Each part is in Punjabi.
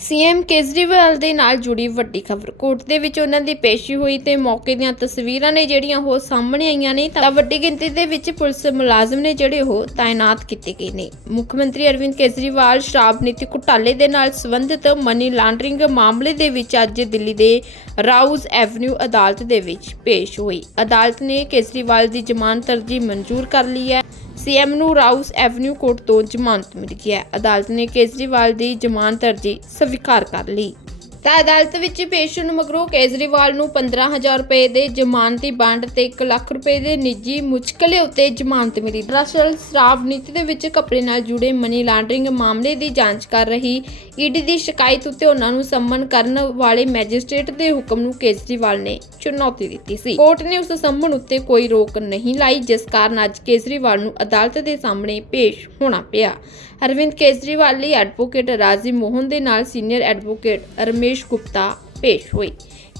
ਸੀਐਮ ਕੇਜਰੀਵਾਲ ਦੇ ਨਾਲ ਜੁੜੀ ਵੱਡੀ ਖਬਰ। ਕੋਰਟ ਦੇ ਵਿੱਚ ਉਹਨਾਂ ਦੀ ਪੇਸ਼ੀ ਹੋਈ ਤੇ ਮੌਕੇ ਦੀਆਂ ਤਸਵੀਰਾਂ ਨੇ ਜਿਹੜੀਆਂ ਉਹ ਸਾਹਮਣੇ ਆਈਆਂ ਨੇ, ਤਾਂ ਵੱਡੀ ਗਿਣਤੀ ਦੇ ਵਿੱਚ ਪੁਲਿਸ ਮੁਲਾਜ਼ਮ ਨੇ ਜਿਹੜੇ ਉਹ ਤਾਇਨਾਤ ਕੀਤੇ ਗਏ ਨੇ। ਮੁੱਖ ਮੰਤਰੀ ਅਰਵਿੰਦ ਕੇਜਰੀਵਾਲ ਸ਼ਰਾਬ ਨੀਤੀ ਘੁਟਾਲੇ ਦੇ ਨਾਲ ਸੰਬੰਧਿਤ ਮਨੀ ਲਾਂਡਰਿੰਗ ਮਾਮਲੇ ਦੇ ਵਿੱਚ ਅੱਜ ਦਿੱਲੀ ਦੇ ਰਾਉਜ਼ ਐਵਨਿਊ ਅਦਾਲਤ ਦੇ ਵਿੱਚ ਪੇਸ਼ ਹੋਈ ਅਦਾਲਤ ਨੇ ਕੇਜਰੀਵਾਲ ਦੀ ਜ਼ਮਾਨਤ ਅਰਜ਼ੀ ਮਨਜ਼ੂਰ ਕਰ ਲਈ ਹੈ। ਸੀਐਮ ਨੂੰ ਰਾਊਸ ਐਵਨਿਊ ਕੋਰਟ ਤੋਂ ਜ਼ਮਾਨਤ ਮਿਲ ਗਈ ਹੈ। ਅਦਾਲਤ ਨੇ ਕੇਜਰੀਵਾਲ ਦੀ ਜ਼ਮਾਨਤ ਅਰਜ਼ੀ ਸਵੀਕਾਰ ਕਰ ਲਈ। ਤਾਂ ਅਦਾਲਤ ਵਿੱਚ ਪੇਸ਼ ਹੋਣ ਮਗਰੋਂ ਕੇਜਰੀਵਾਲ ਨੂੰ 15000 ਰੁਪਏ ਦੇ ਜ਼ਮਾਨਤੀ ਬੰਡ ਤੇ 1 ਲੱਖ ਰੁਪਏ ਦੇ ਨਿੱਜੀ ਮੁਚਕਲੇ ਉੱਤੇ ਜ਼ਮਾਨਤ ਮਿਲੀ। ਦਰਅਸਲ, ਸ਼ਰਾਬ ਨੀਤੀ ਦੇ ਵਿੱਚ ਕੱਪੜੇ ਨਾਲ ਜੁੜੇ ਮਨੀ ਲਾਂਡਰਿੰਗ ਮਾਮਲੇ ਦੀ ਜਾਂਚ ਕਰ ਰਹੀ ਈਡੀ ਦੀ ਸ਼ਿਕਾਇਤ ਉੱਤੇ ਉਹਨਾਂ ਨੂੰ ਸੰਮਨ ਕਰਨ ਵਾਲੇ ਮੈਜਿਸਟ੍ਰੇਟ ਦੇ ਹੁਕਮ ਨੂੰ ਕੇਜਰੀਵਾਲ ਨੇ ਚੁਣੌਤੀ ਦਿੱਤੀ ਸੀ। ਕੋਰਟ ਨੇ ਉਸ ਸੰਮਨ ਉੱਤੇ ਕੋਈ ਰੋਕ ਨਹੀਂ ਲਾਈ, ਜਿਸ ਕਾਰਨ ਅੱਜ ਕੇਜਰੀਵਾਲ ਨੂੰ ਅਦਾਲਤ ਦੇ ਸਾਹਮਣੇ ਪੇਸ਼ ਹੋਣਾ ਪਿਆ। ਅਰਵਿੰਦ ਕੇਜਰੀਵਾਲ ਲਈ ਐਡਵੋਕੇਟ ਰਾਜੀ ਮੋਹਨ ਦੇ ਨਾਲ ਸੀਨੀਅਰ ਐਡਵੋਕੇਟ ਰਮੇਸ਼ ਗੁਪਤਾ ਪੇਸ਼ ਹੋਏ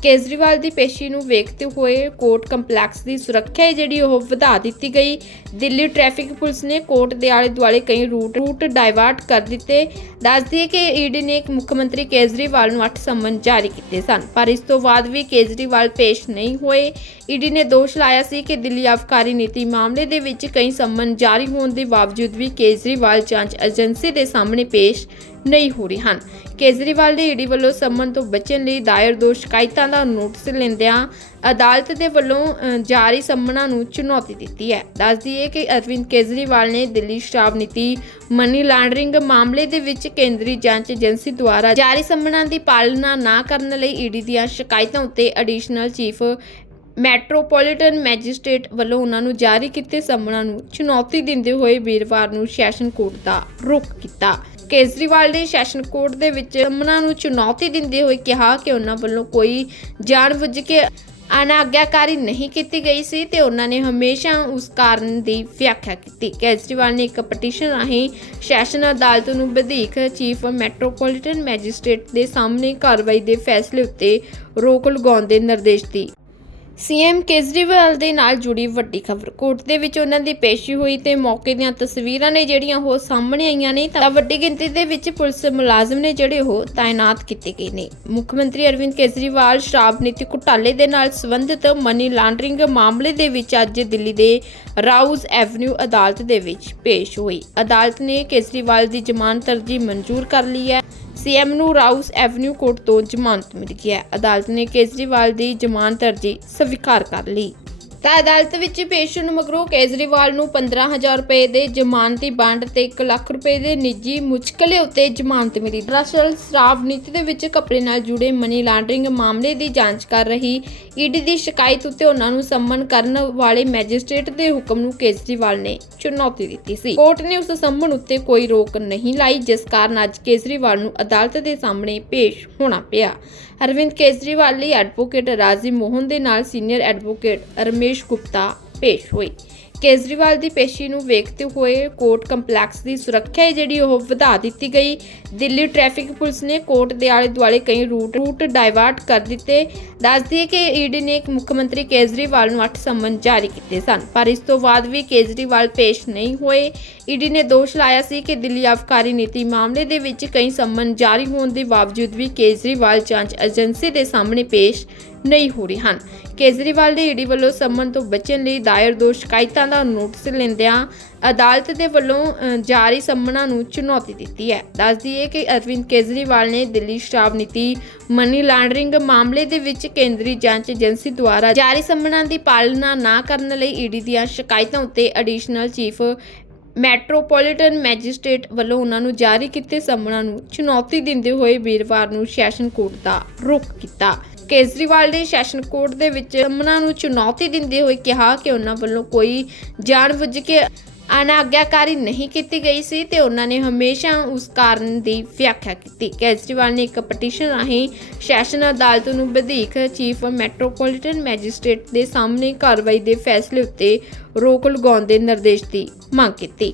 ਕੇਜਰੀਵਾਲ ਦੀ ਪੇਸ਼ੀ ਨੂੰ ਵੇਖਦੇ ਹੋਏ ਕੋਰਟ ਕੰਪਲੈਕਸ ਦੀ ਸੁਰੱਖਿਆ ਜਿਹੜੀ ਉਹ ਵਧਾ ਦਿੱਤੀ ਗਈ। ਦਿੱਲੀ ਟ੍ਰੈਫਿਕ ਪੁਲਿਸ ਨੇ ਕੋਰਟ ਦੇ ਆਲੇ ਦੁਆਲੇ ਕਈ ਰੂਟ ਰੂਟ ਡਾਇਵਰਟ ਕਰ ਦਿੱਤੇ। ਦੱਸਦੀ ਹੈ ਕਿ ਈਡੀ ਨੇ ਮੁੱਖ ਮੰਤਰੀ ਕੇਜਰੀਵਾਲ ਨੂੰ 8 ਸੰਮਨ ਜਾਰੀ ਕੀਤੇ ਸਨ, ਪਰ ਇਸ ਤੋਂ ਬਾਅਦ ਵੀ ਕੇਜਰੀਵਾਲ ਪੇਸ਼ ਨਹੀਂ ਹੋਏ। ਈਡੀ ਨੇ ਦੋਸ਼ ਲਾਇਆ ਸੀ ਕਿ ਦਿੱਲੀ ਆਬਕਾਰੀ ਨੀਤੀ ਮਾਮਲੇ ਦੇ ਵਿੱਚ ਕਈ ਸੰਮਨ ਜਾਰੀ ਹੋਣ ਦੇ ਬਾਵਜੂਦ ਵੀ ਕੇਜਰੀਵਾਲ ਜਾਂਚ ਏਜੰਸੀ ਦੇ ਸਾਹਮਣੇ ਪੇਸ਼ ਨਹੀਂ ਹੋ ਰਹੇ ਹਨ। ਕੇਜਰੀਵਾਲ ਦੇ ਈਡੀ ਵੱਲੋਂ ਸੰਮਨ ਤੋਂ ਬਚਣ ਲਈ ਦਾਇਰ ਦੋ ਸ਼ਿਕਾਇਤਾਂ ਦਾ ਨੋਟਿਸ ਲੈਂਦਿਆਂ ਅਦਾਲਤ ਦੇ ਵੱਲੋਂ ਜਾਰੀ ਸੰਮਨਾਂ ਨੂੰ ਚੁਣੌਤੀ ਦਿੱਤੀ ਹੈ। ਦੱਸਦੀ ਹੈ ਕਿ ਅਰਵਿੰਦ ਕੇਜਰੀਵਾਲ ਨੇ ਦਿੱਲੀ ਸ਼ਰਾਬ ਨੀਤੀ, ਮਨੀ ਲਾਂਡਰਿੰਗ ਮਾਮਲੇ ਦੇ ਵਿੱਚ ਕੇਂਦਰੀ ਜਾਂਚ ਏਜੰਸੀ ਦੁਆਰਾ ਜਾਰੀ ਸੰਮਨਾਂ ਦੀ ਪਾਲਣਾ ਨਾ ਕਰਨ ਲਈ ਈਡੀ ਦੀਆਂ ਸ਼ਿਕਾਇਤਾਂ ਉੱਤੇ ਐਡੀਸ਼ਨਲ ਚੀਫ ਮੈਟਰੋਪੋਲੀਟਨ ਮੈਜਿਸਟ੍ਰੇਟ ਵੱਲੋਂ ਉਹਨਾਂ ਨੂੰ ਜਾਰੀ ਕੀਤੇ ਸੰਮਨਾਂ ਨੂੰ ਚੁਣੌਤੀ ਦਿੰਦੇ ਹੋਏ ਵੀਰਵਾਰ ਨੂੰ ਸੈਸ਼ਨ ਕੋਰਟ ਦਾ ਰੁਖ ਕੀਤਾ। ਕੇਜਰੀਵਾਲ ਨੇ ਸੈਸ਼ਨ ਕੋਰਟ ਦੇ ਵਿੱਚ ਸੰਮਨਾਂ ਨੂੰ ਚੁਣੌਤੀ ਦਿੰਦੇ ਹੋਏ ਕਿਹਾ ਕਿ ਉਹਨਾਂ ਵੱਲੋਂ ਕੋਈ ਜਾਣਬੁੱਝ ਕੇ ਅਨਾਗਿਆਕਾਰੀ ਨਹੀਂ ਕੀਤੀ ਗਈ ਸੀ ਤੇ ਉਹਨਾਂ ਨੇ ਹਮੇਸ਼ਾ ਉਸ ਕਾਰਨ ਦੀ ਵਿਆਖਿਆ ਕੀਤੀ। ਕੇਜਰੀਵਾਲ ਨੇ ਇੱਕ ਪਟੀਸ਼ਨ ਰਾਹੀਂ ਸੈਸ਼ਨ ਅਦਾਲਤ ਨੂੰ ਵਧੀਕ ਚੀਫ ਮੈਟਰੋਪੋਲੀਟਨ ਮੈਜਿਸਟ੍ਰੇਟ ਦੇ ਸਾਹਮਣੇ ਕਾਰਵਾਈ ਦੇ ਫੈਸਲੇ ਉੱਤੇ ਰੋਕ ਲਗਾਉਣ ਦੇ ਨਿਰਦੇਸ਼ ਦਿੱਤੇ। ਸੀਐਮ ਕੇਜਰੀਵਾਲ ਦੇ ਨਾਲ ਜੁੜੀ ਵੱਡੀ ਖਬਰ। ਕੋਰਟ ਦੇ ਵਿੱਚ ਉਹਨਾਂ ਦੀ ਪੇਸ਼ੀ ਹੋਈ ਤੇ ਮੌਕੇ ਦੀਆਂ ਤਸਵੀਰਾਂ ਨੇ ਜਿਹੜੀਆਂ ਉਹ ਸਾਹਮਣੇ ਆਈਆਂ ਨੇ, ਤਾਂ ਵੱਡੀ ਗਿਣਤੀ ਦੇ ਵਿੱਚ ਪੁਲਿਸ ਮੁਲਾਜ਼ਮ ਨੇ ਜਿਹੜੇ ਉਹ ਤਾਇਨਾਤ ਕੀਤੇ ਗਏ ਨੇ। ਮੁੱਖ ਮੰਤਰੀ ਅਰਵਿੰਦ ਕੇਜਰੀਵਾਲ ਸ਼ਰਾਬ ਨੀਤੀ ਘੁਟਾਲੇ ਦੇ ਨਾਲ ਸੰਬੰਧਿਤ ਮਨੀ ਲਾਂਡਰਿੰਗ ਮਾਮਲੇ ਦੇ ਵਿੱਚ ਅੱਜ ਦਿੱਲੀ ਦੇ ਰਾਉਜ਼ ਐਵਨਿਊ ਅਦਾਲਤ ਦੇ ਵਿੱਚ ਪੇਸ਼ ਹੋਈ ਅਦਾਲਤ ਨੇ ਕੇਜਰੀਵਾਲ ਦੀ ਜ਼ਮਾਨਤ ਅਰਜ਼ੀ ਮਨਜ਼ੂਰ ਕਰ ਲਈ ਹੈ। ਸੀਐਮ ਨੂੰ ਰਾਊਸ ਐਵਨਿਊ ਕੋਰਟ ਤੋਂ ਜ਼ਮਾਨਤ ਮਿਲ ਗਈ ਹੈ। ਅਦਾਲਤ ਨੇ ਕੇਜਰੀਵਾਲ ਦੀ ਜ਼ਮਾਨਤ ਅਰਜ਼ੀ ਸਵੀਕਾਰ ਕਰ ਲਈ। ਤਾਂ ਅਦਾਲਤ ਵਿੱਚ ਪੇਸ਼ ਹੋਣ ਮਗਰੋਂ ਕੇਜਰੀਵਾਲ ਨੂੰ 15000 ਰੁਪਏ ਦੇ ਜ਼ਮਾਨਤੀ ਬੰਡ ਤੇ 1 ਲੱਖ ਰੁਪਏ ਦੇ ਨਿੱਜੀ ਮੁਚਕਲੇ ਉੱਤੇ ਜ਼ਮਾਨਤ ਮਿਲੀ। ਦਰਅਸਲ, ਸ਼ਰਾਬ ਨੀਤੀ ਦੇ ਵਿੱਚ ਕੱਪੜੇ ਨਾਲ ਜੁੜੇ ਮਨੀ ਲਾਂਡਰਿੰਗ ਮਾਮਲੇ ਦੀ ਜਾਂਚ ਕਰ ਰਹੀ ਈਡੀ ਦੀ ਸ਼ਿਕਾਇਤ ਉੱਤੇ ਉਹਨਾਂ ਨੂੰ ਸੰਮਨ ਕਰਨ ਵਾਲੇ ਮੈਜਿਸਟ੍ਰੇਟ ਦੇ ਹੁਕਮ ਨੂੰ ਕੇਜਰੀਵਾਲ ਨੇ ਚੁਣੌਤੀ ਦਿੱਤੀ ਸੀ। ਕੋਰਟ ਨੇ ਉਸ ਸੰਮਨ ਉੱਤੇ ਕੋਈ ਰੋਕ ਨਹੀਂ ਲਾਈ, ਜਿਸ ਕਾਰਨ ਅੱਜ ਕੇਜਰੀਵਾਲ ਨੂੰ ਅਦਾਲਤ ਦੇ ਸਾਹਮਣੇ ਪੇਸ਼ ਹੋਣਾ ਪਿਆ। ਅਰਵਿੰਦ ਕੇਜਰੀਵਾਲ ਲਈ ਐਡਵੋਕੇਟ ਰਾਜੀ ਮੋਹਨ ਦੇ ਨਾਲ ਸੀਨੀਅਰ ਐਡਵੋਕੇਟ ਰਮੇਸ਼ ਗੁਪਤਾ ਪੇਸ਼ ਹੋਈ। ਕੇਜਰੀਵਾਲ ਦੀ ਪੇਸ਼ੀ ਨੂੰ ਵੇਖਦੇ ਹੋਏ ਕੋਰਟ ਕੰਪਲੈਕਸ ਦੀ ਸੁਰੱਖਿਆ ਜਿਹੜੀ ਉਹ ਵਧਾ ਦਿੱਤੀ ਗਈ। ਦਿੱਲੀ ਟ੍ਰੈਫਿਕ ਪੁਲਿਸ ਨੇ ਕੋਰਟ ਦੇ ਆਲੇ ਦੁਆਲੇ ਕਈ ਰੂਟ ਰੂਟ ਡਾਇਵਰਟ ਕਰ ਦਿੱਤੇ। ਦੱਸਦੀ ਹੈ ਕਿ ਈਡੀ ਨੇ ਮੁੱਖ ਮੰਤਰੀ ਕੇਜਰੀਵਾਲ ਨੂੰ 8 ਸੰਮਨ ਜਾਰੀ ਕੀਤੇ ਸਨ, ਪਰ ਇਸ ਤੋਂ ਬਾਅਦ ਵੀ ਕੇਜਰੀਵਾਲ ਪੇਸ਼ ਨਹੀਂ ਹੋਏ। ਈਡੀ ਨੇ ਦੋਸ਼ ਲਾਇਆ ਸੀ ਕਿ ਦਿੱਲੀ ਆਬਕਾਰੀ ਨੀਤੀ ਮਾਮਲੇ ਦੇ ਵਿੱਚ ਕਈ ਸੰਮਨ ਜਾਰੀ ਹੋਣ ਦੇ ਬਾਵਜੂਦ ਵੀ ਕੇਜਰੀਵਾਲ ਜਾਂਚ ਏਜੰਸੀ ਦੇ ਸਾਹਮਣੇ ਪੇਸ਼ ਨਹੀਂ ਹੋ ਰਹੇ ਹਨ। ਕੇਜਰੀਵਾਲ ਦੇ ਈਡੀ ਵੱਲੋਂ ਸੰਮਨ ਤੋਂ ਬਚਣ ਲਈ ਦਾਇਰ ਦੋ ਸ਼ਿਕਾਇਤਾਂ ਦਾ ਨੋਟਿਸ ਲੈਂਦਿਆਂ ਅਦਾਲਤ ਦੇ ਵੱਲੋਂ ਜਾਰੀ ਸੰਮਨਾਂ ਨੂੰ ਚੁਣੌਤੀ ਦਿੱਤੀ ਹੈ। ਦੱਸਦੀ ਹੈ ਕਿ ਅਰਵਿੰਦ ਕੇਜਰੀਵਾਲ ਨੇ ਦਿੱਲੀ ਸ਼ਰਾਬ ਨੀਤੀ, ਮਨੀ ਲਾਂਡਰਿੰਗ ਮਾਮਲੇ ਦੇ ਵਿੱਚ ਕੇਂਦਰੀ ਜਾਂਚ ਏਜੰਸੀ ਦੁਆਰਾ ਜਾਰੀ ਸੰਮਨਾਂ ਦੀ ਪਾਲਣਾ ਨਾ ਕਰਨ ਲਈ ਈਡੀ ਦੀਆਂ ਸ਼ਿਕਾਇਤਾਂ ਉੱਤੇ ਐਡੀਸ਼ਨਲ ਚੀਫ ਮੈਟਰੋਪੋਲੀਟਨ ਮੈਜਿਸਟ੍ਰੇਟ ਵੱਲੋਂ ਉਹਨਾਂ ਨੂੰ ਜਾਰੀ ਕੀਤੇ ਸੰਮਨਾਂ ਨੂੰ ਚੁਣੌਤੀ ਦਿੰਦੇ ਹੋਏ ਵੀਰਵਾਰ ਨੂੰ ਸੈਸ਼ਨ ਕੋਰਟ ਦਾ ਰੁਖ ਕੀਤਾ। ਕੇਜਰੀਵਾਲ ਨੇ ਸੈਸ਼ਨ ਕੋਰਟ ਦੇ ਵਿੱਚ ਸੰਮਨਾਂ ਨੂੰ ਚੁਣੌਤੀ ਦਿੰਦੇ ਹੋਏ ਕਿਹਾ ਕਿ ਉਹਨਾਂ ਵੱਲੋਂ ਕੋਈ ਜਾਣਬੁੱਝ ਕੇ ਅਨਾਗਿਆਕਾਰੀ ਨਹੀਂ ਕੀਤੀ ਗਈ ਸੀ ਤੇ ਉਹਨਾਂ ਨੇ ਹਮੇਸ਼ਾ ਉਸ ਕਾਰਨ ਦੀ ਵਿਆਖਿਆ ਕੀਤੀ। ਕੇਜਰੀਵਾਲ ਨੇ ਇੱਕ ਪਟੀਸ਼ਨ ਰਾਹੀਂ ਸੈਸ਼ਨ ਅਦਾਲਤ ਨੂੰ ਵਧੀਕ ਚੀਫ ਮੈਟਰੋਪੋਲੀਟਨ ਮੈਜਿਸਟ੍ਰੇਟ ਦੇ ਸਾਹਮਣੇ ਕਾਰਵਾਈ ਦੇ ਫੈਸਲੇ ਉੱਤੇ ਰੋਕ ਲਗਾਉਣ ਦੇ ਨਿਰਦੇਸ਼ ਦੀ ਮੰਗ ਕੀਤੀ।